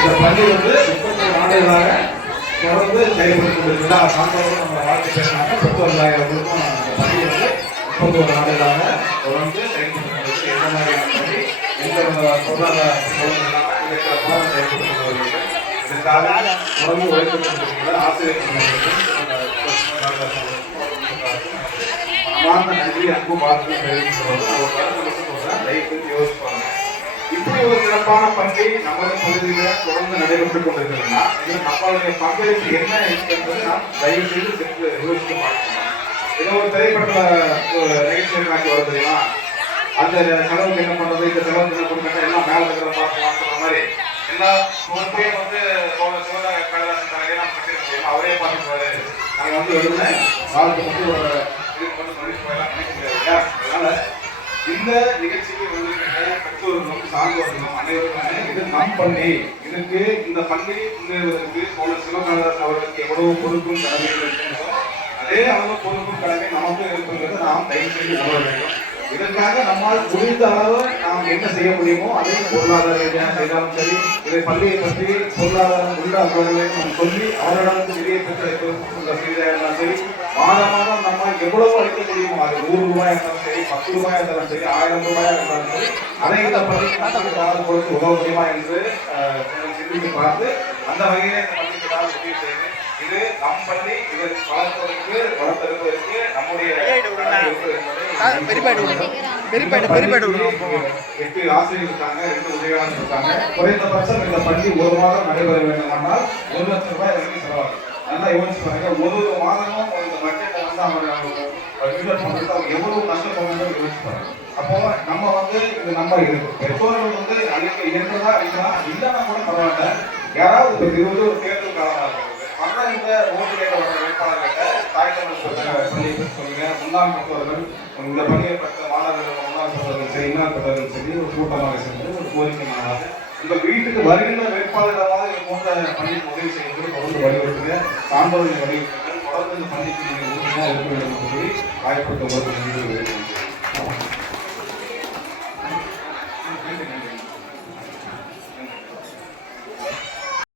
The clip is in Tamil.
இந்த பள்ளி வந்து 31 ஆண்டுகளாக தொடர்ந்து செயல்பட்டு கொண்டிருக்கிறார். சான்றோர்கள் நம்ம வாழ்க்கை பேசினாங்க. பெற்றோர்களாயவர்களுக்கும் இந்த பள்ளி வந்து 31 ஆண்டுகளாக தொடர்ந்து செயல்பட்டு கொண்டிருக்கு. எந்த மாதிரியான பள்ளி, எந்த பொருளாதார பாடம் செயல்பட்டு கொண்டிருக்கிறது. இதற்காக தொடர்ந்து உழைத்துக் கொண்டிருக்கிற ஆசிரியர்கள் நன்றி அன்பும் வாழ்த்து யோசிப்பாங்க. இப்படி ஒரு சிறப்பான பங்கை நமது பகுதியில தொடர்ந்து நடைபெற்றுக் கொண்டிருக்கிறதுனா இதில் நம்மளுடைய பங்களிப்பு என்ன என்பது நாம் தயவு செய்து சென்று யோசிக்க பார்க்கணும். ஏதோ ஒரு திரைப்படத்துல நிகழ்ச்சி காட்சி வரும் தெரியுமா, அந்த செலவுக்கு என்ன பண்றது, இந்த செலவுக்கு என்ன பண்ணுறா எல்லாம் மேல இருக்கிற பார்த்து மாதிரி எல்லா பொறுப்பே வந்து கடைதாசன் தலைவரெல்லாம் கட்டிட முடியும், அவரே பார்த்துக்குவாரு. நாங்கள் வந்து எழுதுன வாழ்க்கை வந்து ஒரு இது பண்ணி சொல்லிட்டு போயெல்லாம் நினைக்க முடியாது. அதனால இந்த நிகழ்ச்சிக்கு வந்திருக்கிற பெற்றோர்களும் சான்றோர்களும் அனைவருமே இது நம் பள்ளி, இதுக்கு இந்த பள்ளி முன்னேறுவதற்கு சிவகானதாஸ் அவர்களுக்கு எவ்வளவு பொறுப்பும் கடமை இருக்கின்றதோ அதே அளவு பொறுப்பும் கடமை நமக்கும் இருக்கின்றது நாம் தயவு செய்து உணர வேண்டும். இதற்காக நம்மால் முடிந்த அளவு நாம் என்ன செய்ய முடியுமோ அதை பொருளாதார ரீதியாக செய்தாலும் சரி, இதை பள்ளியை பற்றி பொருளாதாரம் உள்ள அவர்களை நாம் சொல்லி அவரிடம் வெளியே பெற்ற செய்தியாக இருந்தாலும் சரி, மாதம் மாதம் நம்மால் எவ்வளவு அளிக்க முடியுமோ, அது 100 ரூபாய் இருந்தாலும் சரி, 10 ரூபாய் இருந்தாலும் சரி, 1000 ரூபாய் இருந்தாலும் சரி, அதை இந்த பள்ளிக்கு காலம் கொடுத்து உதவ முடியுமா என்று சிந்தித்து பார்த்து அந்த வகையிலே இந்த பள்ளிக்கு காலம் உதவி செய்து இது நம் பள்ளி, இதை வளர்ப்பதற்கு வளர்த்தெடுப்பதற்கு நம்முடைய 8 ஆசிரியர்கள் இருக்காங்க, 2 உதவியாளர்கள் இருக்காங்க. குறைந்தபட்சம் இந்த பள்ளி 1 மாதம் நடைபெற வேண்டுமானால் 1 லட்சம் ரூபாய் வரைக்கும் செலவாகும். நல்லா யோசிச்சு பாருங்க, ஒரு மாதமும் இந்த பட்ஜெட்டை வந்து அவங்க எவ்வளவு கஷ்டப்படுறது யோசிச்சு பாருங்க. அப்போ நம்ம வந்து இது நம்ம பெற்றோர்கள் வந்து அன்னைக்கு இயன்றதா இல்லைன்னா கூட பரவாயில்ல, யாராவது இது வந்து ஒரு தேர்தல் காலமாக இருக்கிறது ஆனால் இந்த ஓட்டு கேட்க வர வேட்பாளர்கிட்ட தாய் தமிழ் பள்ளியை பற்றி சொல்லுங்க, முன்னாள் பெற்றோர்கள் இந்த பள்ளியை பெற்ற மாணவர்கள் முன்னாள் பெற்றவர்கள் சரி, இன்னார் பெற்றவர்கள் சரி, ஒரு கூட்டமாக சென்று ஒரு கோரிக்கை மாநாடு உங்கள் வீட்டுக்கு வருகின்ற வேட்பாளர்களாக இது போன்ற பள்ளிக்கு உதவி செய்யும்போது தொடர்ந்து வலியுறுத்துங்க, சான்றோர்களை வலியுறுத்துங்கள், தொடர்ந்து இந்த பள்ளிக்கு நீங்கள் உறுதியாக இருக்க வேண்டும் என்று சொல்லி வாய்ப்புக்கு